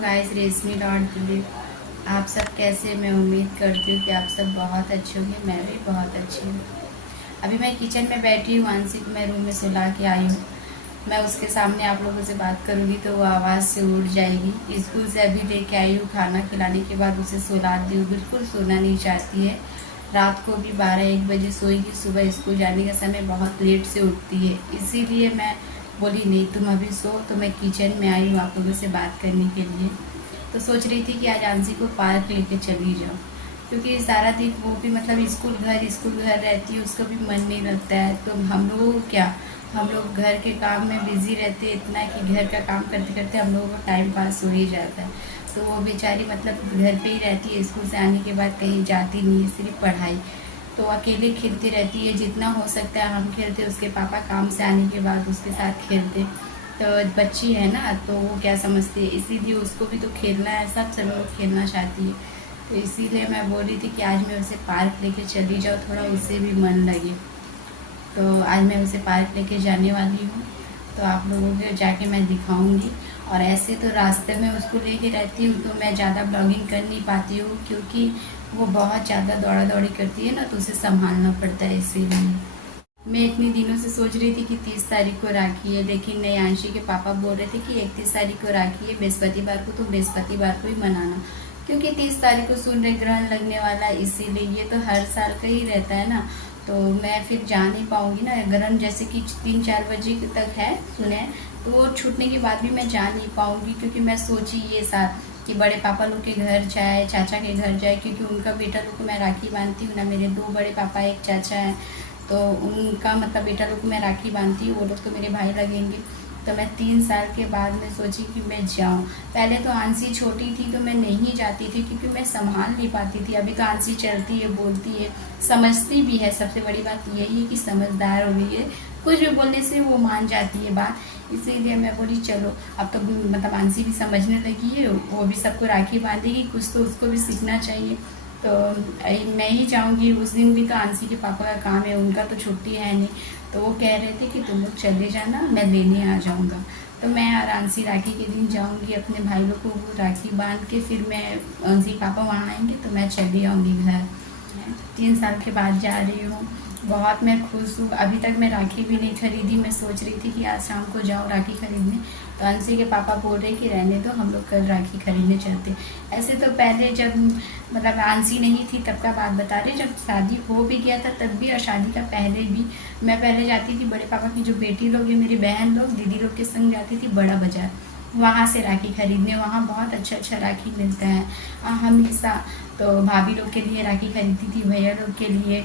Guys, रेशमी dot Delhi. आप सब कैसे? मैं उम्मीद करती हूँ कि आप सब बहुत अच्छे होंगे। मैं भी बहुत अच्छी हूँ। अभी मैं किचन में बैठी हूँ, आंशी को मैं रूम में सुला के आई हूँ। मैं उसके सामने आप लोगों से बात करूँगी तो वो आवाज़ से उठ जाएगी। स्कूल से अभी लेके आई हूँ, खाना खिलाने के बाद उसे सुला दी हूँ। बिल्कुल सोना नहीं चाहती है। रात को भी 12-1 बजे सोएगी। सुबह स्कूल जाने का समय बहुत लेट से उठती है, इसीलिए मैं बोली नहीं तुम अभी सो। तो मैं किचन में आई हूँ आप लोगों से बात करने के लिए। तो सोच रही थी कि आज आंशी को पार्क लेके चली जाऊँ, क्योंकि सारा दिन वो भी मतलब स्कूल घर रहती है, उसका भी मन नहीं लगता है। तो हम लोगों को क्या, हम लोग घर के काम में बिज़ी रहते हैं इतना कि घर का काम करते करते हम लोगों का टाइम पास हो ही जाता है। तो वो बेचारी मतलब घर पे ही रहती है, स्कूल से आने के बाद कहीं जाती नहीं है, सिर्फ पढ़ाई। तो अकेले खेलती रहती है, जितना हो सकता है हम खेलते, उसके पापा काम से आने के बाद उसके साथ खेलते। तो बच्ची है ना, तो वो क्या समझती है, इसीलिए उसको भी तो खेलना है, सब लोग खेलना चाहती है। तो इसीलिए मैं बोल रही थी कि आज मैं उसे पार्क लेके चली जाऊँ, थोड़ा उससे भी मन लगे। तो आज मैं उसे पार्क लेके जाने वाली हूँ, तो आप लोगों को जाके मैं दिखाऊंगी। और ऐसे तो रास्ते में उसको लेके रहती हूँ तो मैं ज़्यादा ब्लॉगिंग कर नहीं पाती हूँ, क्योंकि वो बहुत ज़्यादा दौड़ा दौड़ी करती है ना, तो उसे संभालना पड़ता है। इसीलिए मैं इतने दिनों से सोच रही थी कि 30 तारीख को राखी है, लेकिन नई आंशी के पापा बोल रहे थे कि 31 तारीख को राखी है, बृहस्पतिवार को, तो बृहस्पतिवार को ही मनाना, क्योंकि 30 तारीख को सूर्य ग्रहण लगने वाला है। इसीलिए ये तो हर साल का ही रहता है ना, तो मैं फिर जा नहीं पाऊँगी ना। ग्रहण जैसे कि 3-4 बजे तक है सुने, तो वो छूटने के बाद भी मैं जा नहीं पाऊँगी, क्योंकि मैं सोची ये साल कि बड़े पापा लोग के घर जाए, चाचा के घर जाए, क्योंकि उनका बेटा लोग को मैं राखी बांधती हूँ ना। मेरे 2 बड़े पापा, एक चाचा है, तो उनका मतलब बेटा लोग को मैं राखी बांधती हूँ, वो लोग तो मेरे भाई लगेंगे। तो मैं 3 साल के बाद में सोची कि मैं जाऊँ। पहले तो आंशी छोटी थी तो मैं नहीं जाती थी, क्योंकि मैं संभाल नहीं पाती थी। अभी तो आंशी चलती है, बोलती है, समझती भी है। सबसे बड़ी बात यही है कि समझदार हो गई है, कुछ भी बोलने से वो मान जाती है बात। इसीलिए मैं बोली चलो, अब तो मतलब आंशी भी समझने लगी है, वो भी सबको राखी बांधेगी, कुछ तो उसको भी सीखना चाहिए। तो मैं ही जाऊंगी। उस दिन भी तो आंशी के पापा का काम है, उनका तो छुट्टी है नहीं, तो वो कह रहे थे कि तुम लोग चले जाना, मैं लेने आ जाऊंगा। तो मैं और आंशी राखी के दिन जाऊंगी अपने भाई लोग को वो राखी बांध के, फिर मैं आंशी पापा वहाँ आएंगे तो मैं चली आऊँगी घर। 3 साल के बाद जा रही हूँ, बहुत मैं खुश हूँ। अभी तक मैं राखी भी नहीं खरीदी। मैं सोच रही थी कि आज शाम को जाऊँ राखी खरीदने, तो अंशी के पापा बोल रहे कि रहने दो, हम लोग कल राखी खरीदने चलते। ऐसे तो पहले जब मतलब अंशी नहीं थी तब का बात बता रहे, जब शादी हो भी गया था तब भी, और शादी का पहले भी मैं पहले जाती थी बड़े पापा की जो बेटी लोग है, मेरी बहन लोग, दीदी लोग के संग जाती थी बड़ा बाज़ार, वहाँ से राखी खरीदने। वहाँ बहुत अच्छा अच्छा राखी मिलता है हमेशा। तो भाभी लोग के लिए राखी खरीदती थी, भैया लोग के लिए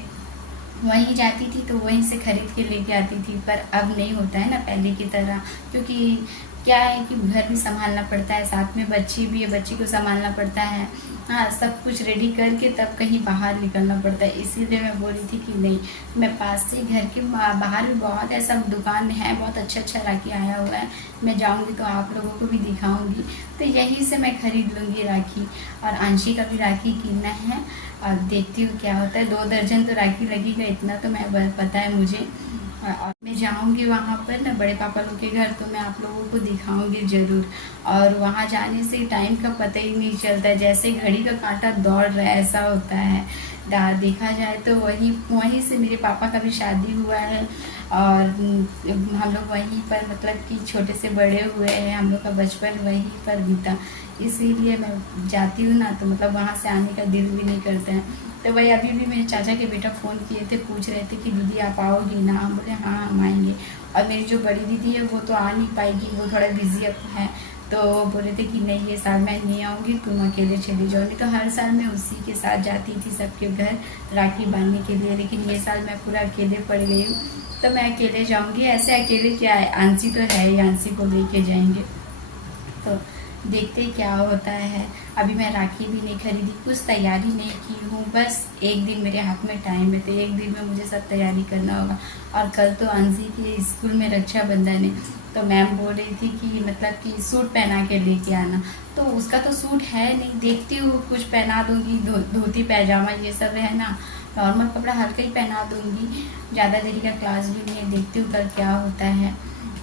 वहीं जाती थी, तो वहीं से खरीद के लेके आती थी। पर अब नहीं होता है ना पहले की तरह, क्योंकि क्या है कि घर भी संभालना पड़ता है, साथ में बच्ची भी है, बच्ची को संभालना पड़ता है। हाँ, सब कुछ रेडी करके तब कहीं बाहर निकलना पड़ता है। इसीलिए मैं बोल रही थी कि नहीं, मैं पास से घर के बाहर भी बहुत ऐसा दुकान है, बहुत अच्छा अच्छा राखी आया हुआ है, मैं जाऊंगी तो आप लोगों को भी दिखाऊंगी। तो यहीं से मैं खरीद लूँगी राखी। और आंशी का भी राखी किनना है, और देखती हूँ क्या होता है। 2 दर्जन तो राखी लगेगा, इतना तो मैं पता है मुझे। और मैं जाऊँगी वहाँ पर ना बड़े पापा लोग के घर, तो मैं आप लोगों को दिखाऊंगी ज़रूर। और वहाँ जाने से टाइम का पता ही नहीं चलता है, जैसे घड़ी का कांटा दौड़ रहा है ऐसा होता है। देखा जाए तो वहीं वहीं से मेरे पापा का भी शादी हुआ है, और हम लोग वहीं पर मतलब कि छोटे से बड़े हुए हैं, हम लोग का बचपन वहीं पर बीता। इसीलिए मैं जाती हूँ ना, तो मतलब वहाँ से आने का दिल भी नहीं करता है। तो वही अभी भी मेरे चाचा के बेटा फ़ोन किए थे, पूछ रहे थे कि दीदी आप आओगी ना? हम बोले हाँ हम आएंगे। और मेरी जो बड़ी दीदी है वो तो आ नहीं पाएगी, वो थोड़ा बिजी अब है। तो बोल रहे थे कि नहीं ये साल मैं नहीं आऊँगी, तुम अकेले चली जाओगी। तो हर साल मैं उसी के साथ जाती थी सबके घर राखी बांधने के लिए, लेकिन ये साल मैं पूरा अकेले पड़ गई हूँ, तो मैं अकेले जाऊँगी। ऐसे अकेले क्या है, आंशी तो है ही, आंशी को लेके जाएंगे। तो देखते क्या होता है। अभी मैं राखी भी नहीं खरीदी, कुछ तैयारी नहीं की हूँ, बस एक दिन मेरे हाथ में टाइम है, तो एक दिन में मुझे सब तैयारी करना होगा। और कल तो अंशी के स्कूल में रक्षाबंधन है, तो मैम बोल रही थी कि मतलब कि सूट पहना के लेके आना। तो उसका तो सूट है नहीं, देखती हूँ कुछ पहना दूँगी, धोती पैजामा ये सब है ना, नॉर्मल कपड़ा हल्का ही पहना दूँगी, ज़्यादा देरी का क्लास भी नहीं है। देखती हूँ कल क्या होता है।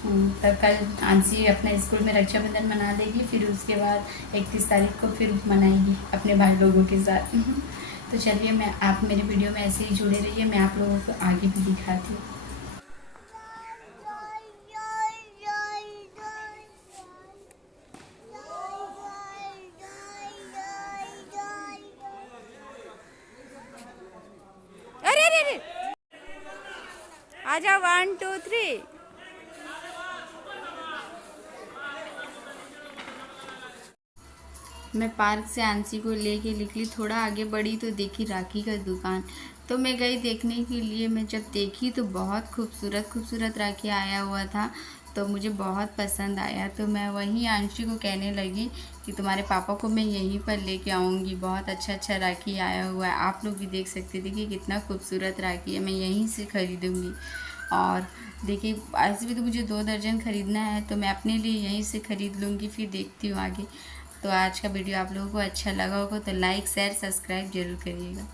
तब कल आंसी अपने स्कूल में रक्षाबंधन मना लेगी, फिर उसके बाद 31 तारीख को फिर मनाएगी अपने भाई लोगों के साथ। तो चलिए, आप मेरे वीडियो में ऐसे ही जुड़े रहिए, मैं आप लोगों को आगे भी दिखाती हूँ। अरे अरे अरे, आ जाओ, 1 2 3। मैं पार्क से आंसी को लेके निकली, थोड़ा आगे बढ़ी तो देखी राखी का दुकान। तो मैं गई देखने के लिए। मैं जब देखी तो बहुत खूबसूरत खूबसूरत राखी आया हुआ था, तो मुझे बहुत पसंद आया। तो मैं वहीं आंशी को कहने लगी कि तुम्हारे पापा को मैं यहीं पर लेके आऊँगी, बहुत अच्छा अच्छा राखी आया हुआ है, आप लोग भी देख सकते। देखिए कितना खूबसूरत राखी है, मैं यहीं से ख़रीदूँगी। और देखिए, ऐसे भी तो मुझे 2 दर्जन ख़रीदना है, तो मैं अपने लिए यहीं से ख़रीद लूँगी, फिर देखती हूँ आगे। तो आज का वीडियो आप लोगों को अच्छा लगा होगा तो लाइक शेयर सब्सक्राइब ज़रूर करिएगा।